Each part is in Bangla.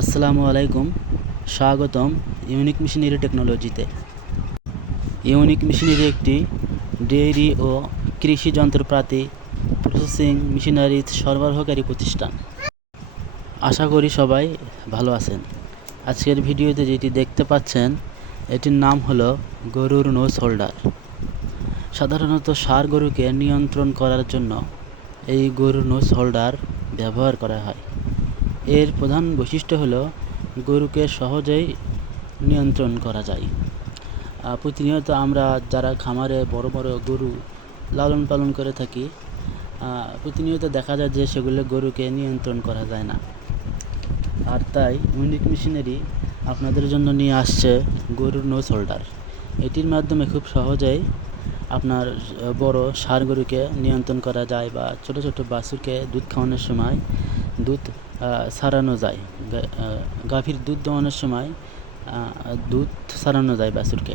আসসালামু আলাইকুম, স্বাগতম ইউনিক মেশিনারি টেকনোলজিতে। ইউনিক মেশিনারি একটি ডেইরি ও কৃষি যন্ত্রপাতি প্রসেসিং মেশিনারি সরবরাহকারী প্রতিষ্ঠান। আশা করি সবাই ভালো আছেন। আজকের ভিডিওতে যেটি দেখতে পাচ্ছেন, এটির নাম হলো গরুর নোজ হোল্ডার সাধারণত সার গরুকে নিয়ন্ত্রণ করার জন্য এই গরুর নোজ হোল্ডার ব্যবহার করা হয়। এর প্রধান বৈশিষ্ট্য হলো গরুকে সহজেই নিয়ন্ত্রণ করা যায়। প্রতিনিয়ত আমরা যারা খামারে বড় বড় গরু লালন পালন করে থাকি প্রতিনিয়ত দেখা যায় যে সেগুলো গরুকে নিয়ন্ত্রণ করা যায় না। আর তাই ইউনিক মেশিনারি আপনাদের জন্য নিয়ে আসছে গরুর নোজ হোল্ডার। এটির মাধ্যমে খুব সহজেই আপনার বড় ষাঁড় গরুকে নিয়ন্ত্রণ করা যায় বা ছোট ছোট বাছুরকে দুধ খাওয়ানোর সময় দুধ ছাড়ানো যায়। গাভীর দুধ দোয়ানোর সময় দুধ সারানো যায় বাছুরকে।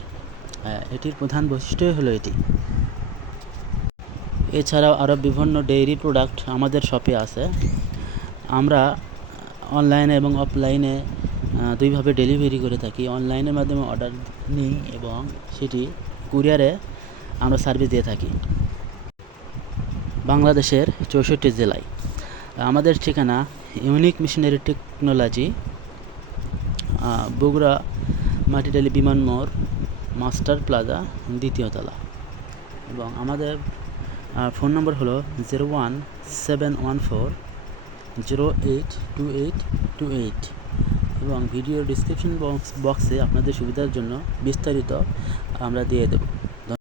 এটির প্রধান বৈশিষ্ট্যই হলো এটি। এছাড়াও আরও বিভিন্ন ডেইরি প্রোডাক্ট আমাদের শপে আছে। আমরা অনলাইনে এবং অফলাইনে দুইভাবে ডেলিভারি করে থাকি। অনলাইনের মাধ্যমে অর্ডার নিই এবং সেটি কুরিয়ারে আমরা সার্ভিস দিয়ে থাকি। বাংলাদেশের চৌষট্টি জেলায়। আমাদের ঠিকানা unique missionary technology Bogura Matidali বিমান মোড়, মাস্টার প্লাজা, দ্বিতীয় তলা। এবং আমাদের ফোন নম্বর হলো zero one seven one four zero eight two eight two eight. এবং ভিডিও ডিসক্রিপশন বক্স, বক্সে আপনাদের সুবিধার জন্য বিস্তারিত আমরা দিয়ে দেব।